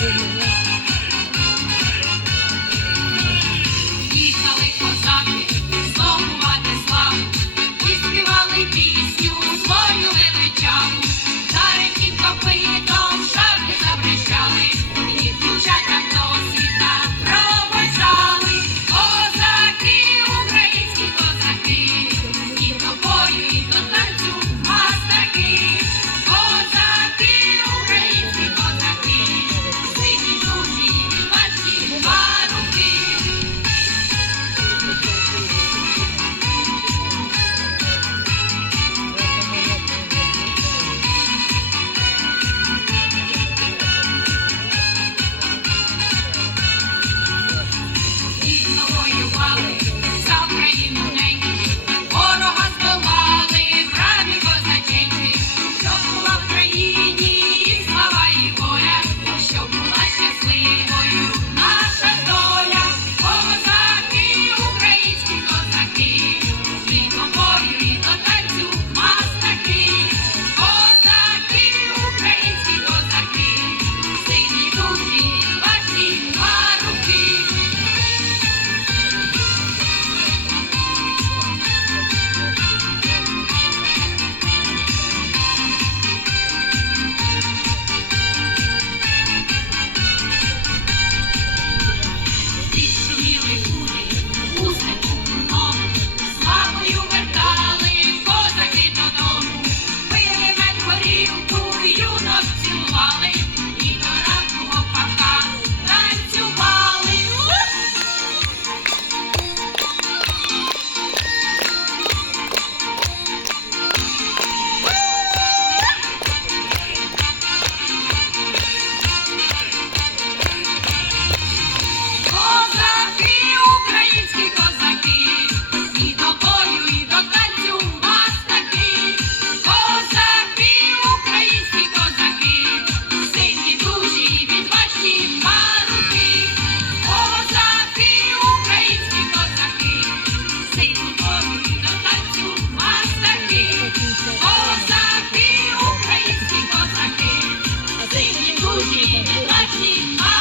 you. Like me, I